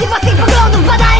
que você encontrou no tłumaczysz